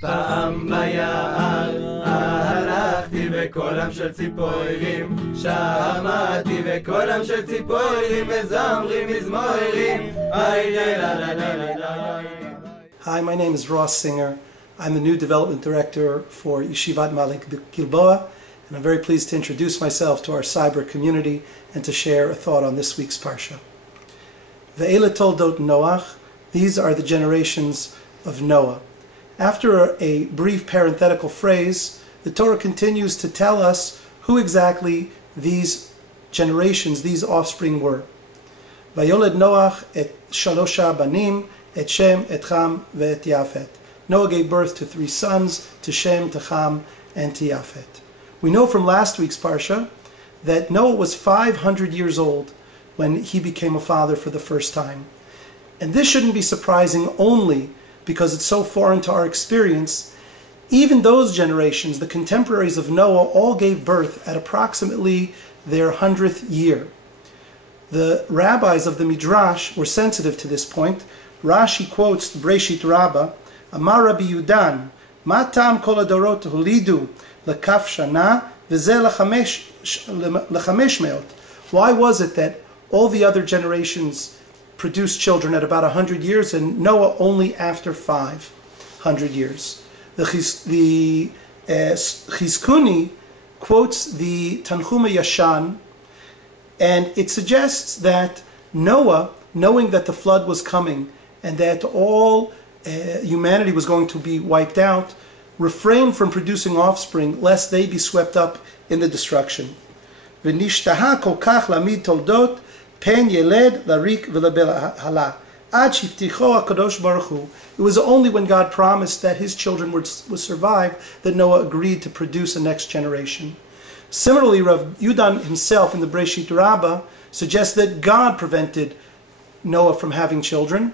פעם ביער הלכתי וקולם של ציפורים שמעתי וקולם של ציפורים מזמרים מזמורים. Hi, my name is Ross Singer. I'm the new development director for Yeshivat Maale, Gilboa, and I'm very pleased to introduce myself to our cyber community and to share a thought on this week's Parsha. Ve'ele toldot Noach, these are the generations of Noah. After a brief parenthetical phrase, the Torah continues to tell us who exactly these generations, these offspring were. Vayoled Noach et shalosha banim, et Shem, et Cham, ve'et Yafet. Noah gave birth to 3 sons, to Shem, to Cham, and to Yafet. We know from last week's Parsha that Noah was 500 years old when he became a father for the first time. And this shouldn't be surprising only because it's so foreign to our experience. Even those generations, the contemporaries of Noah, all gave birth at approximately their 100th year. The rabbis of the Midrash were sensitive to this point. Rashi quotes Breshit Rabbah, Amar Rabbi Yudan, Ma tam kol hadorot hulidu lekaf shana v'zeh lechamesh meot. Why was it that all the other generations produced children at about 100 years and Noah only after 500 years? The Chizkuni quotes the Tanchuma Yashan, and it suggests that Noah, knowing that the flood was coming and that all humanity was going to be wiped out, refrained from producing offspring lest they be swept up in the destruction. V'nishtaha kol kach lamid toldot pen yeled larik v'label hala ad shifticho HaKadosh Baruch Hu. It was only when God promised that his children would survive that Noah agreed to produce a next generation. Similarly, Rav Yudan himself in the Breshit Rabbah suggests that God prevented Noah from having children,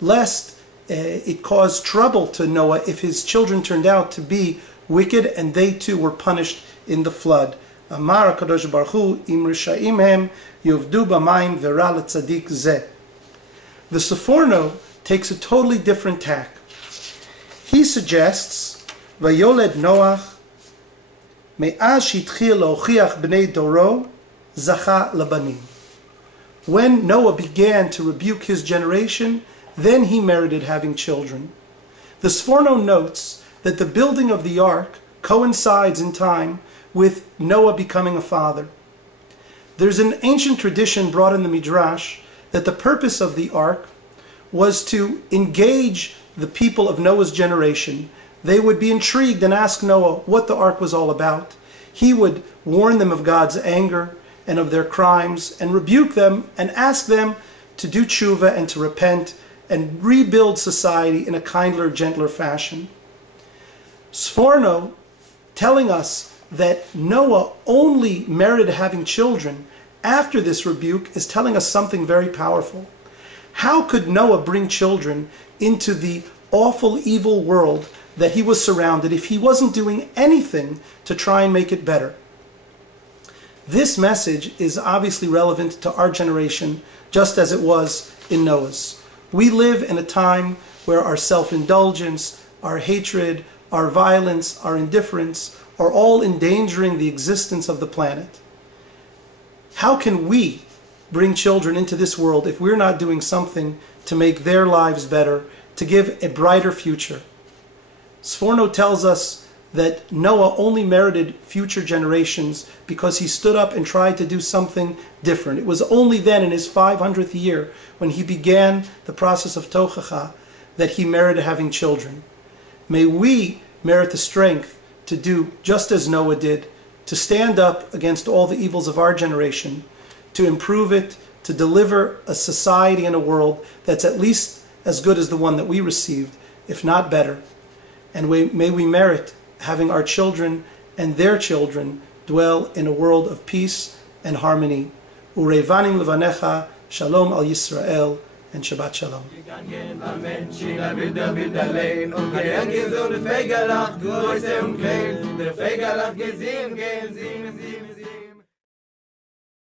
lest it caused trouble to Noah if his children turned out to be wicked and they too were punished in the flood. Amar HaKadosh Baruch Hu, im risha'im hem yovdu b'mayim v'ra l'tzadik zeh. The Seforno takes a totally different tack. He suggests, Vayoled Noach me'az shitchil lo'chiach b'nei doro zacha labanim. When Noah began to rebuke his generation, then he merited having children. The Seforno notes that the building of the ark coincides in time with Noah becoming a father. There's an ancient tradition brought in the Midrash that the purpose of the ark was to engage the people of Noah's generation. They would be intrigued and ask Noah what the ark was all about. He would warn them of God's anger and of their crimes and rebuke them and ask them to do tshuva and to repent and rebuild society in a kinder, gentler fashion. Seforno, telling us that Noah only merited having children after this rebuke, is telling us something very powerful. How could Noah bring children into the awful, evil world that he was surrounded if he wasn't doing anything to try and make it better? This message is obviously relevant to our generation, just as it was in Noah's. We live in a time where our self-indulgence, our hatred, our violence, our indifference are all endangering the existence of the planet. How can we bring children into this world if we're not doing something to make their lives better, to give a brighter future? Seforno tells us that Noah only merited future generations because he stood up and tried to do something different. It was only then in his 500th year when he began the process of tochacha that he merited having children. May we merit the strength to do just as Noah did, to stand up against all the evils of our generation, to improve it, to deliver a society and a world that's at least as good as the one that we received, if not better. And may we merit having our children and their children dwell in a world of peace and harmony. Urevanim levanecha, shalom al Yisrael, and Shabbat Shalom.